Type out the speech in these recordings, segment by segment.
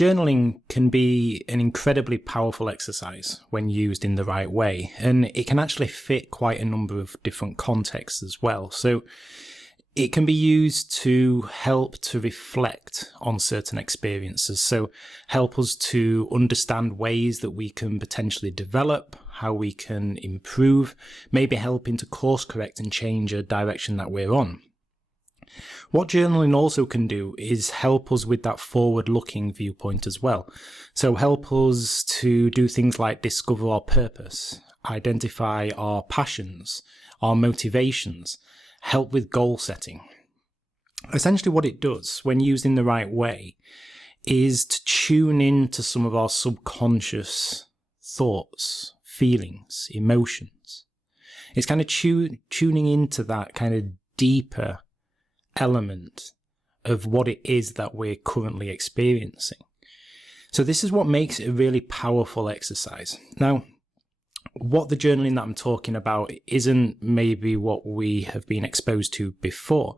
Journaling can be an incredibly powerful exercise when used in the right way, and it can actually fit quite a number of different contexts as well. So it can be used to help to reflect on certain experiences, so help us to understand ways that we can potentially develop, how we can improve, maybe helping to course correct and change a direction that we're on. What journaling also can do is help us with that forward-looking viewpoint as well. So help us to do things like discover our purpose, identify our passions, our motivations, help with goal setting. Essentially what it does, when used in the right way, is to tune in to some of our subconscious thoughts, feelings, emotions. It's kind of tuning into that kind of deeper element of what it is that we're currently experiencing. So this is what makes it a really powerful exercise. Now, what the journaling that I'm talking about isn't maybe what we have been exposed to before.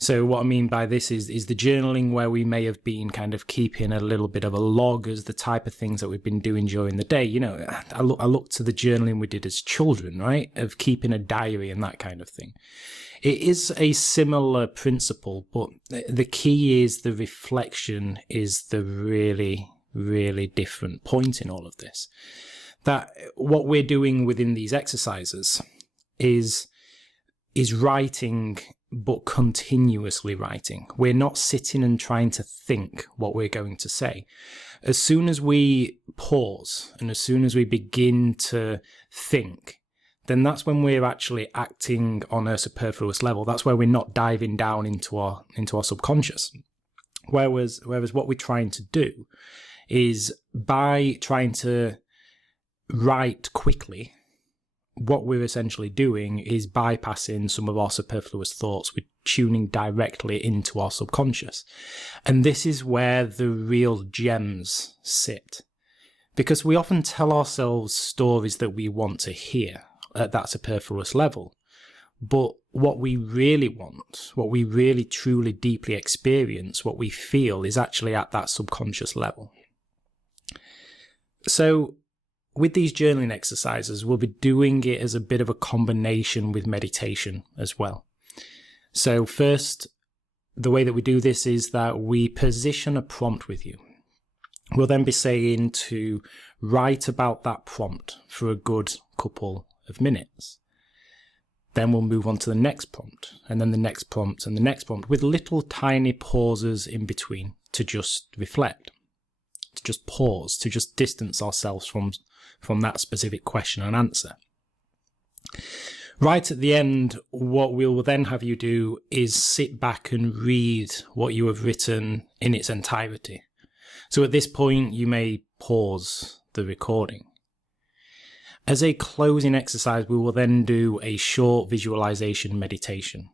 So what I mean by this is the journaling where we may have been kind of keeping a little bit of a log as the type of things that we've been doing during the day. You know, I look to the journaling we did as children, right? Of keeping a diary and that kind of thing. It is a similar principle, but the key is the reflection is the really, really different point in all of this. That what we're doing within these exercises is writing, but continuously writing. We're not sitting and trying to think what we're going to say. As soon as we pause and as soon as we begin to think, then that's when we're actually acting on a superfluous level. That's where we're not diving down into our subconscious. Whereas what we're trying to do is, by trying to write quickly, what we're essentially doing is bypassing some of our superfluous thoughts. We're tuning directly into our subconscious. And this is where the real gems sit. Because we often tell ourselves stories that we want to hear at that superfluous level. But what we really want, what we really truly deeply experience, what we feel, is actually at that subconscious level. So with these journaling exercises, we'll be doing it as a bit of a combination with meditation as well. So first, the way that we do this is that we position a prompt with you. We'll then be saying to write about that prompt for a good couple of minutes. Then we'll move on to the next prompt, and then the next prompt, and the next prompt, with little tiny pauses in between to just reflect, to just pause, to just distance ourselves from that specific question and answer. Right at the end, what we will then have you do is sit back and read what you have written in its entirety. So at this point, you may pause the recording. As a closing exercise, we will then do a short visualization meditation.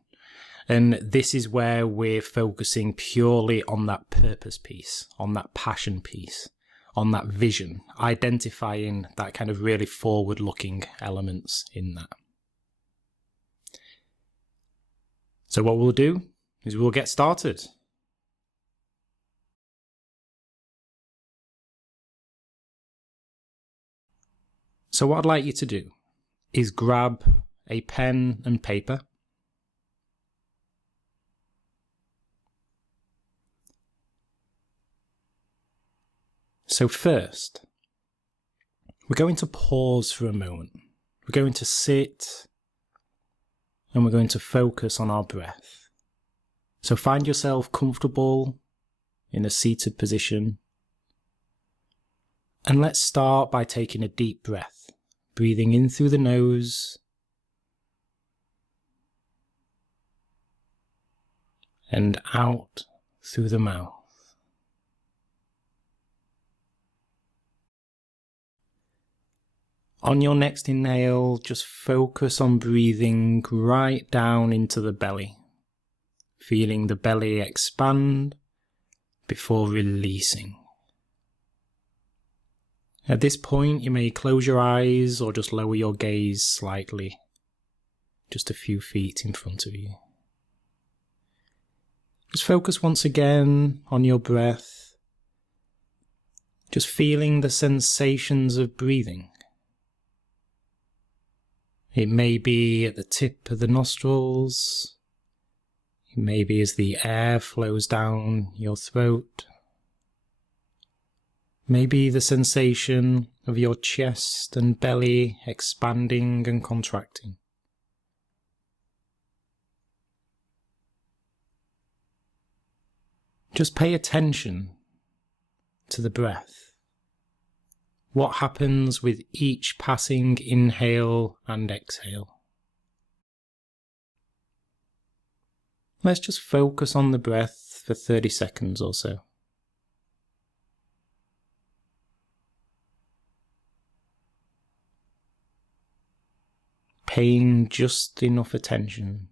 And this is where we're focusing purely on that purpose piece, on that passion piece, on that vision, identifying that kind of really forward-looking elements in that. So what we'll do is we'll get started. So what I'd like you to do is grab a pen and paper. So first, we're going to pause for a moment. We're going to sit and we're going to focus on our breath. So find yourself comfortable in a seated position. And let's start by taking a deep breath, breathing in through the nose and out through the mouth. On your next inhale, just focus on breathing right down into the belly, feeling the belly expand before releasing. At this point, you may close your eyes or just lower your gaze slightly, just a few feet in front of you. Just focus once again on your breath, Just feeling the sensations of breathing. It may be at the tip of the nostrils. It may be as the air flows down your throat. Maybe the sensation of your chest and belly expanding and contracting. Just pay attention to the breath. What happens with each passing inhale and exhale? Let's just focus on the breath for 30 seconds or so. Paying just enough attention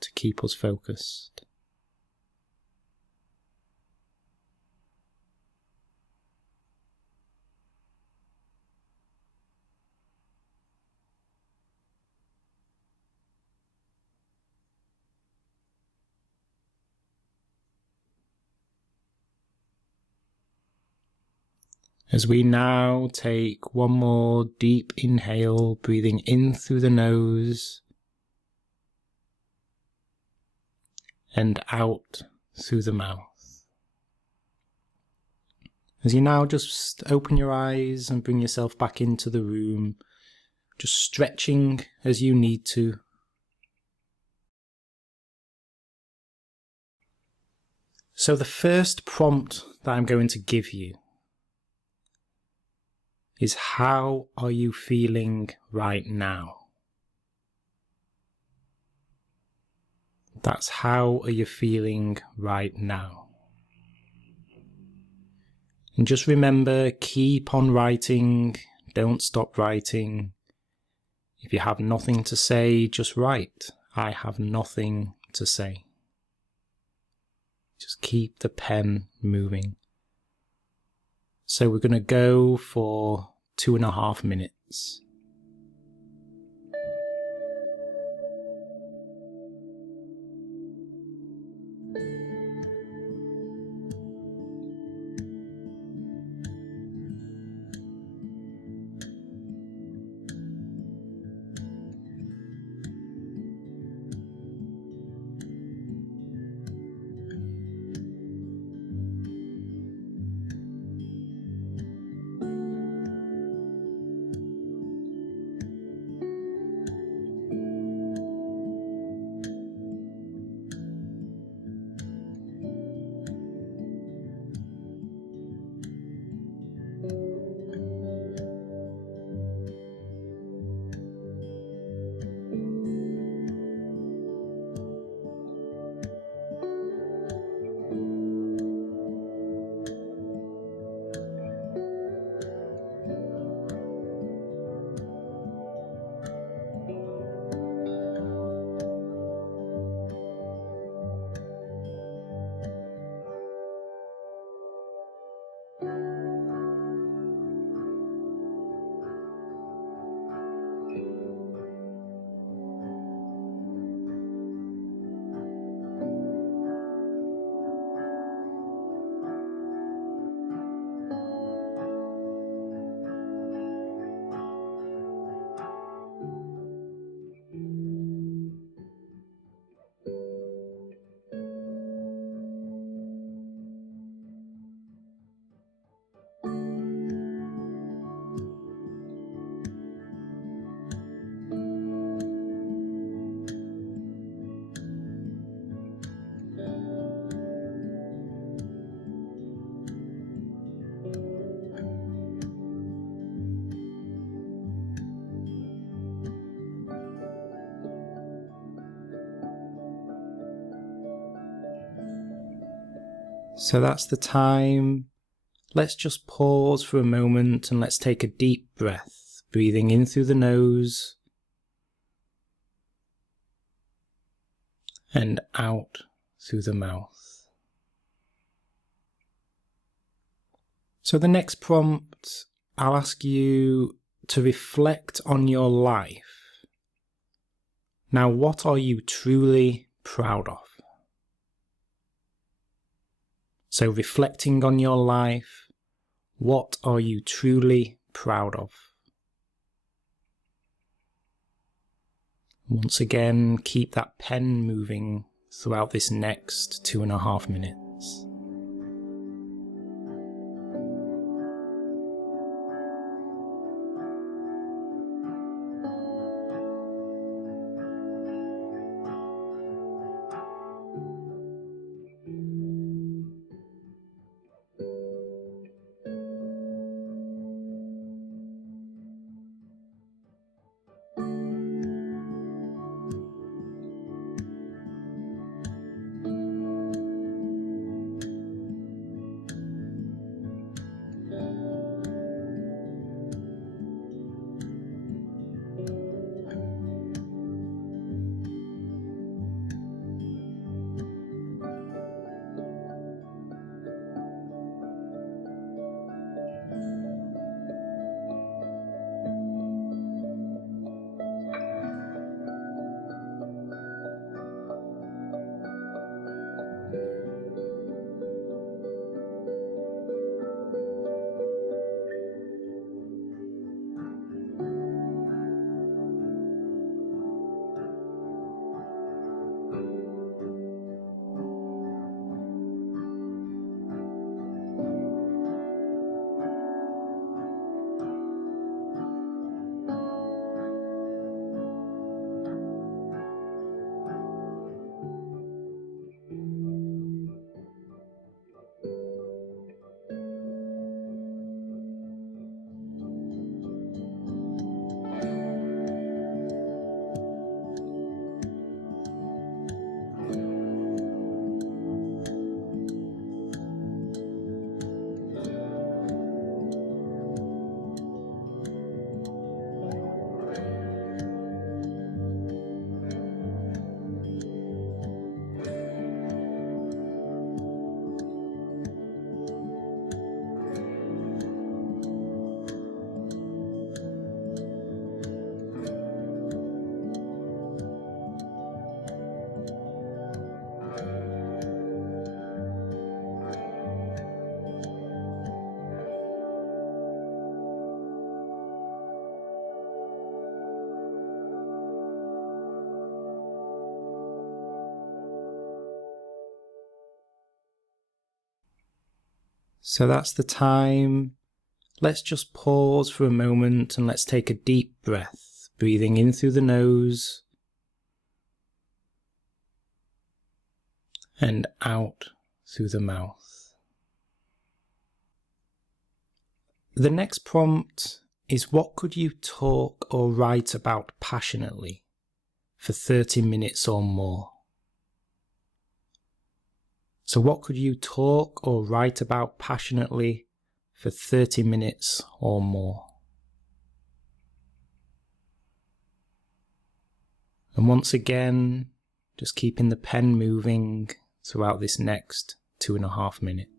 to keep us focused. As we now take one more deep inhale, breathing in through the nose and out through the mouth. As you now just open your eyes and bring yourself back into the room, just stretching as you need to. So the first prompt that I'm going to give you is, how are you feeling right now? That's how are you feeling right now. And just remember, keep on writing, don't stop writing. If you have nothing to say, just write, I have nothing to say. Just keep the pen moving. So we're going to go for 2.5 minutes. So that's the time. Let's just pause for a moment and let's take a deep breath, breathing in through the nose and out through the mouth. So the next prompt, I'll ask you to reflect on your life. Now, what are you truly proud of? So reflecting on your life, What are you truly proud of? Once again, keep that pen moving throughout this next 2.5 minutes. So that's the time. Let's just pause for a moment and let's take a deep breath, breathing in through the nose and out through the mouth. The next prompt is, what could you talk or write about passionately for 30 minutes or more? So what could you talk or write about passionately for 30 minutes or more? And once again, just keeping the pen moving throughout this next 2.5 minutes.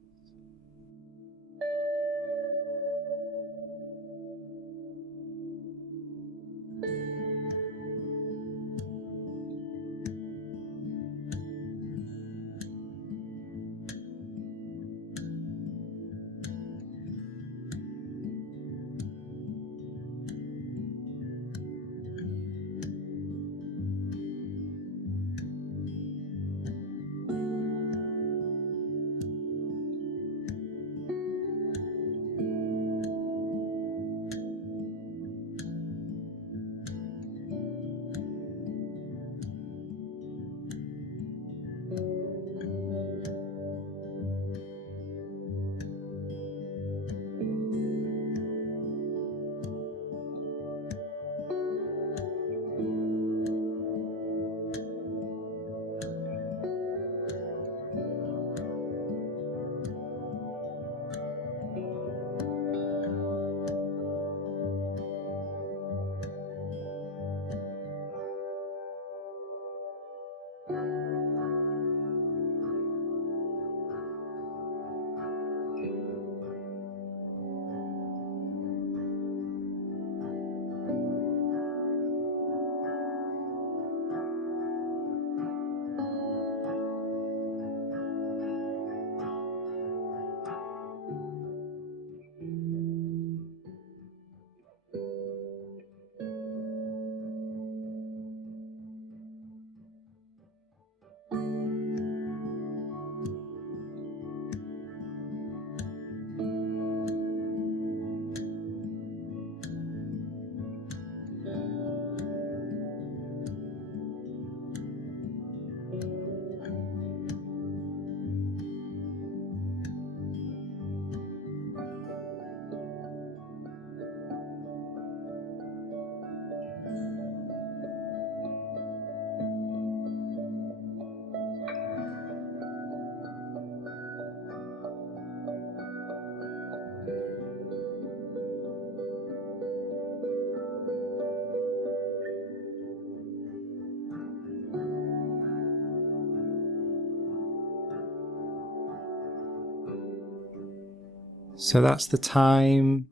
So that's the time.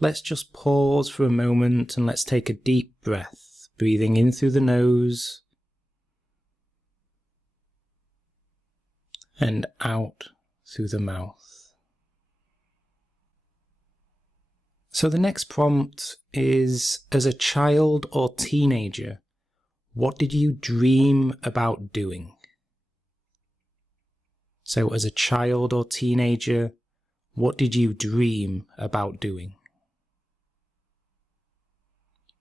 Let's just pause for a moment and let's take a deep breath, breathing in through the nose and out through the mouth. So the next prompt is, as a child or teenager, what did you dream about doing? So as a child or teenager, what did you dream about doing?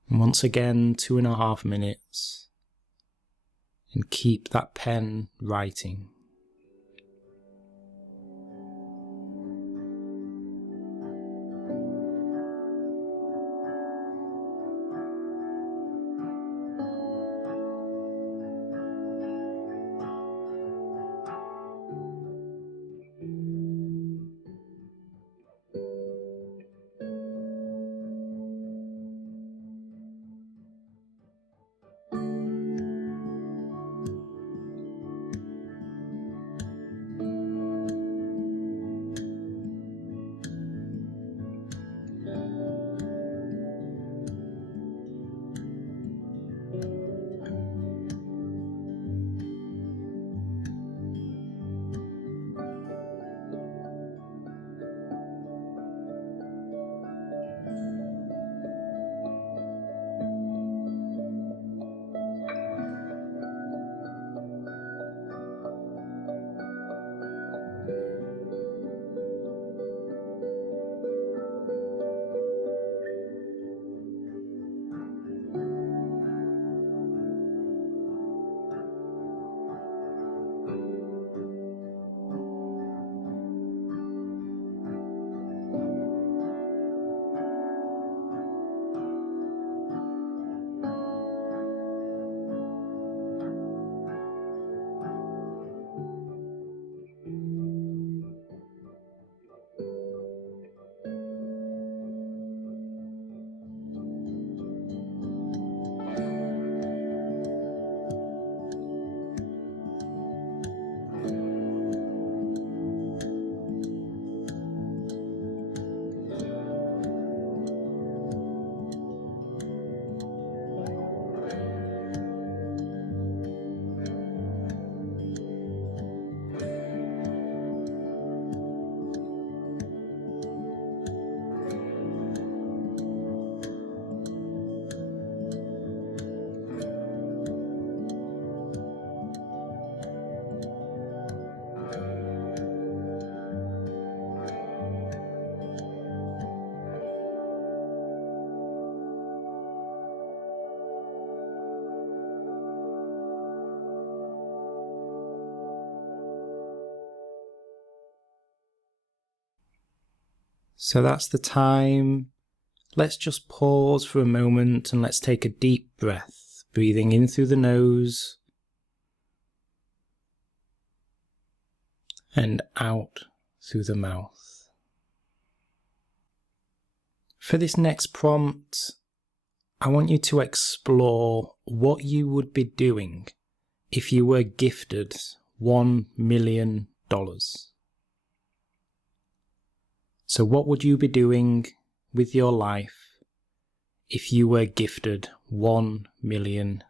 And once again, 2.5 minutes, and keep that pen writing. So that's the time. Let's just pause for a moment and let's take a deep breath, breathing in through the nose and out through the mouth. For this next prompt, I want you to explore what you would be doing if you were gifted $1 million. So what would you be doing with your life if you were gifted $1 million?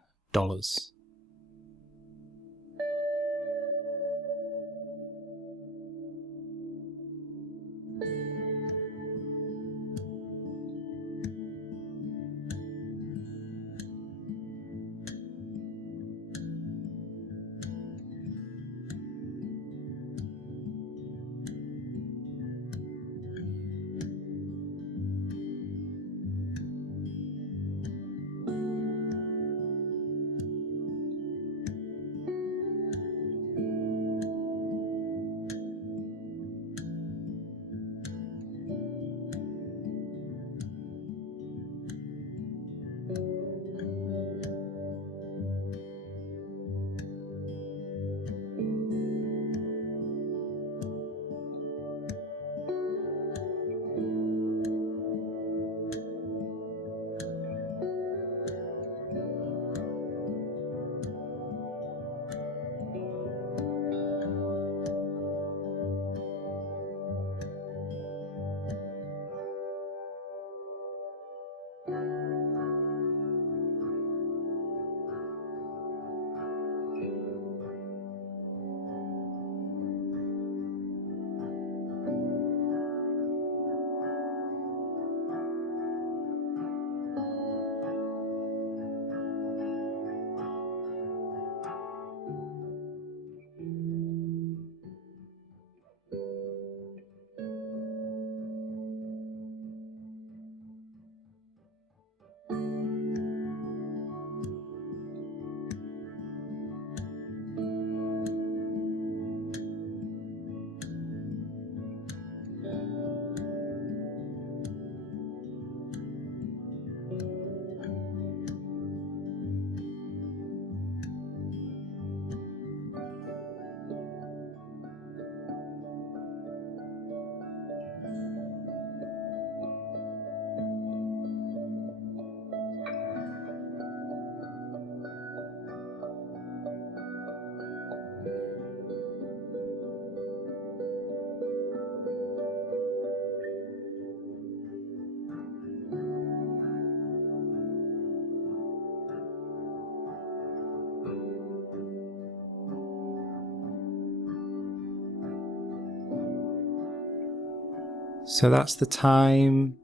So that's the time.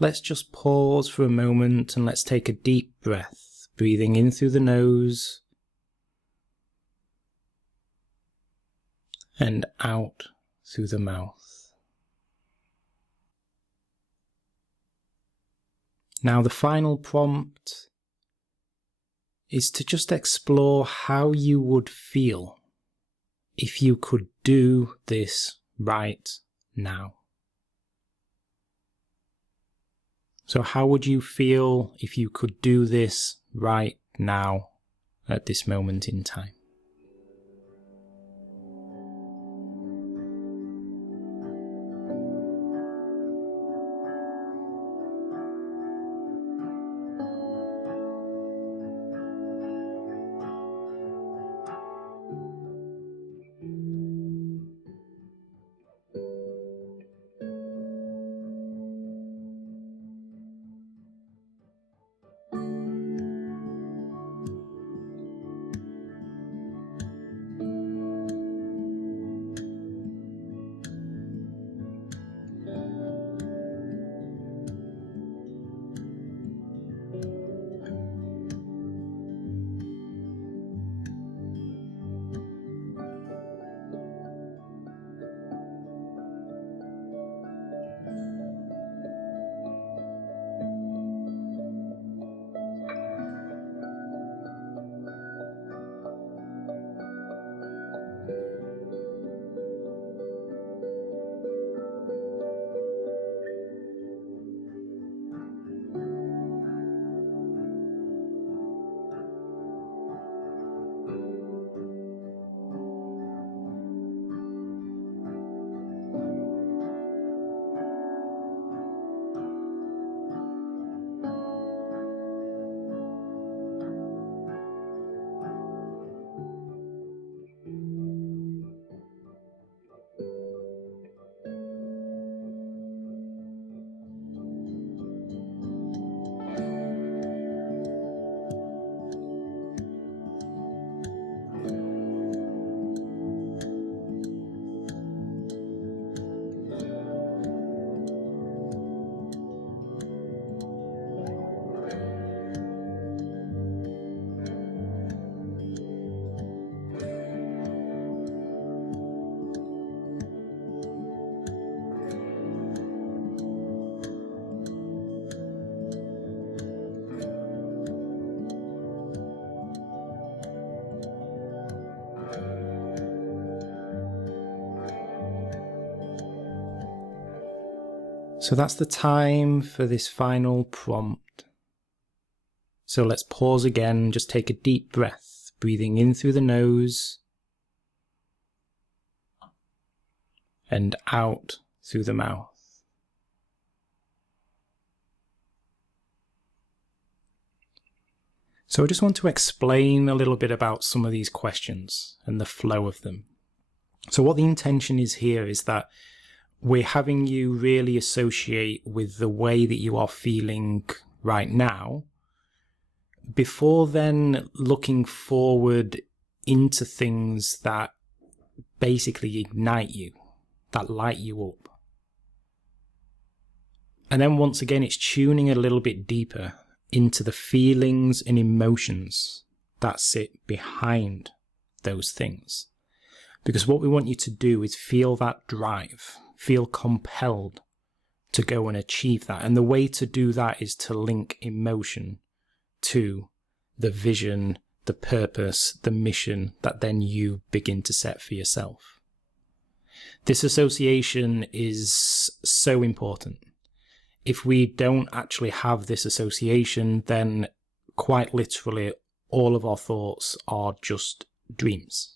Let's just pause for a moment and let's take a deep breath, breathing in through the nose and out through the mouth. Now the final prompt is to just explore how you would feel if you could do this right now. So how would you feel if you could do this right now at this moment in time? So that's the time for this final prompt. So let's pause again, just take a deep breath, breathing in through the nose and out through the mouth. So I just want to explain a little bit about some of these questions and the flow of them. So what the intention is here is that we're having you really associate with the way that you are feeling right now, before then looking forward into things that basically ignite you, that light you up. And then once again, it's tuning a little bit deeper into the feelings and emotions that sit behind those things. Because what we want you to do is feel that drive, feel compelled to go and achieve that. And the way to do that is to link emotion to the vision, the purpose, the mission that then you begin to set for yourself. This association is so important. If we don't actually have this association, then quite literally all of our thoughts are just dreams.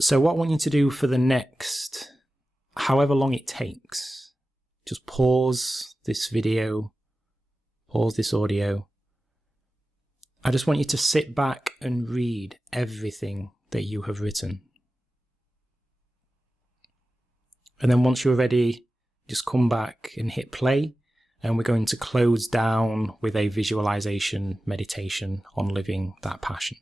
So what I want you to do for the next, however long it takes, just pause this video, pause this audio. I just want you to sit back and read everything that you have written. And then once you're ready, just come back and hit play, and we're going to close down with a visualization meditation on living that passion.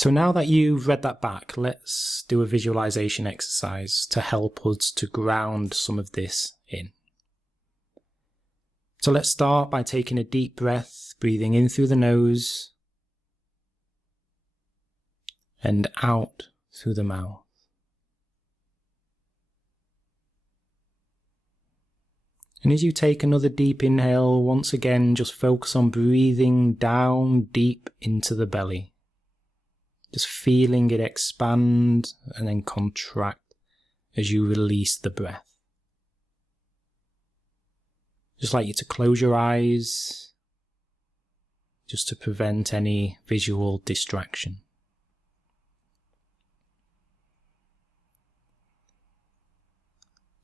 So now that you've read that back, let's do a visualization exercise to help us to ground some of this in. So let's start by taking a deep breath, breathing in through the nose and out through the mouth. And as you take another deep inhale, once again, just focus on breathing down deep into the belly. Just feeling it expand and then contract as you release the breath. Just like you to close your eyes, just to prevent any visual distraction.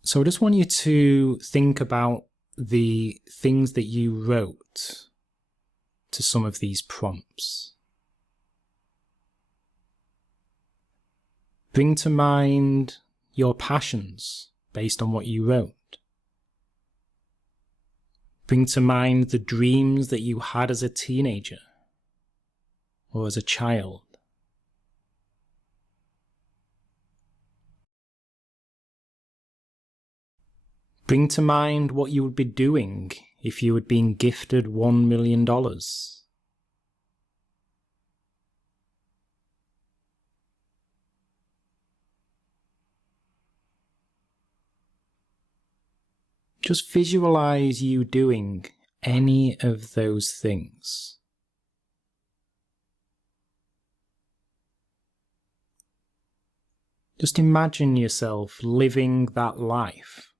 So I just want you to think about the things that you wrote to some of these prompts. Bring to mind your passions based on what you wrote. Bring to mind the dreams that you had as a teenager or as a child. Bring to mind what you would be doing if you had been gifted $1 million. Just visualize you doing any of those things. Just imagine yourself living that life.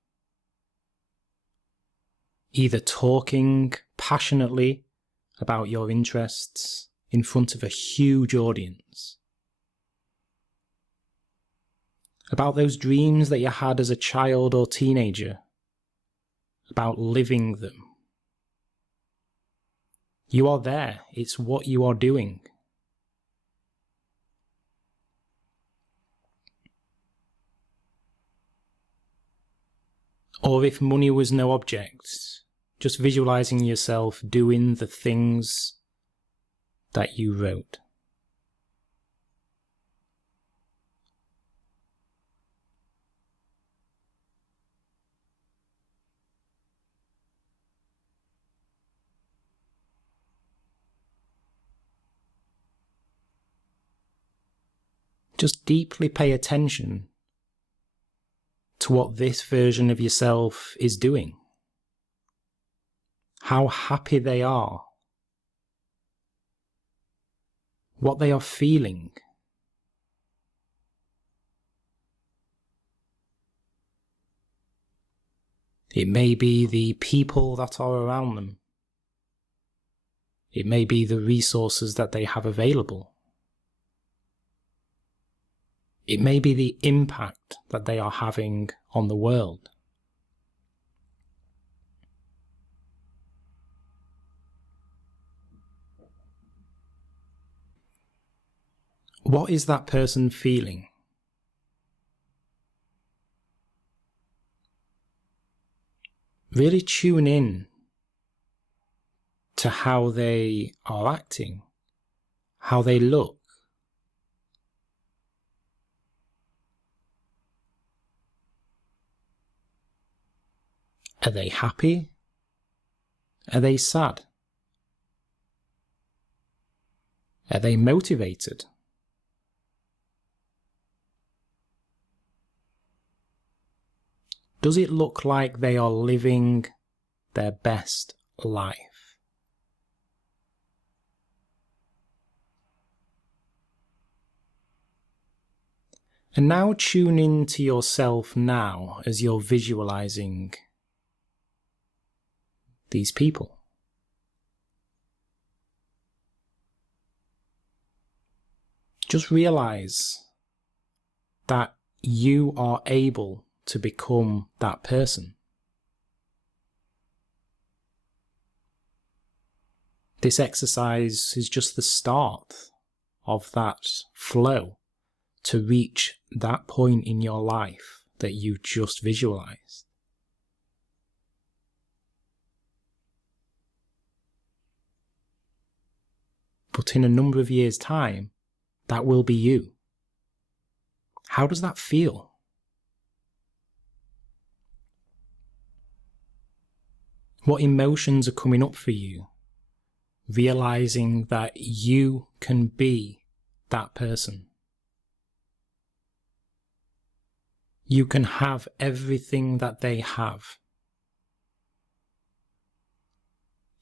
Either talking passionately about your interests in front of a huge audience. About those dreams that you had as a child or teenager. About living them. You are there. It's what you are doing. Or if money was no object, just visualizing yourself doing the things that you wrote. Just deeply pay attention to what this version of yourself is doing. How happy they are. What they are feeling. It may be the people that are around them. It may be the resources that they have available. It may be the impact that they are having on the world. What is that person feeling? Really tune in to how they are acting, how they look. Are they happy? Are they sad? Are they motivated? Does it look like they are living their best life? And now tune in to yourself now as you're visualizing these people. Just realize that you are able to become that person. This exercise is just the start of that flow to reach that point in your life that you just visualized. But in a number of years' time, That will be you. How does that feel? What emotions are coming up for you, realizing that you can be that person? You can have everything that they have.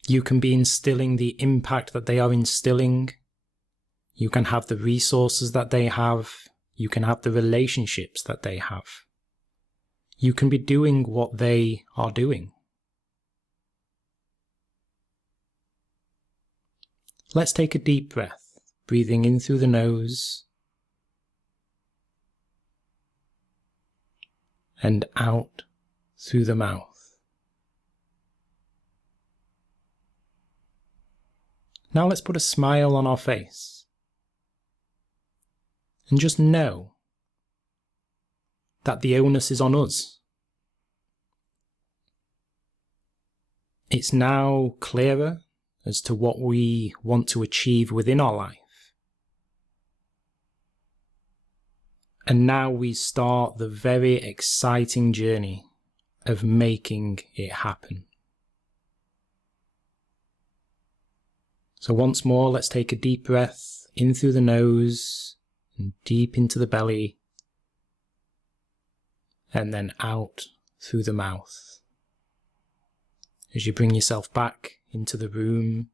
You can be instilling the impact that they are instilling. You can have the resources that they have. You can have the relationships that they have. You can be doing what they are doing. Let's take a deep breath, breathing in through the nose and out through the mouth. Now let's put a smile on our face and just know that the onus is on us. It's now clearer as to what we want to achieve within our life. And now we start the very exciting journey of making it happen. So once more, let's take a deep breath in through the nose and deep into the belly, and then out through the mouth. As you bring yourself back into the room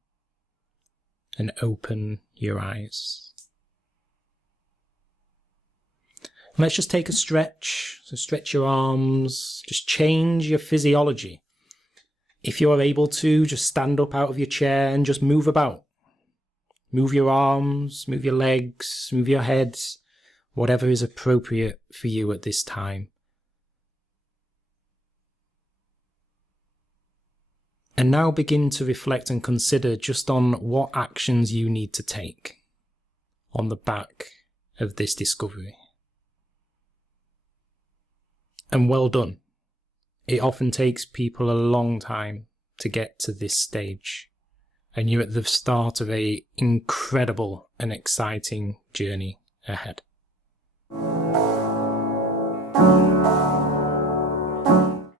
and open your eyes. Let's just take a stretch. So stretch your arms, just change your physiology. If you are able to, just stand up out of your chair and just move about. Move your arms, move your legs, move your head, whatever is appropriate for you at this time. And now begin to reflect and consider just on what actions you need to take on the back of this discovery. And well done. It often takes people a long time to get to this stage, and you're at the start of an incredible and exciting journey ahead.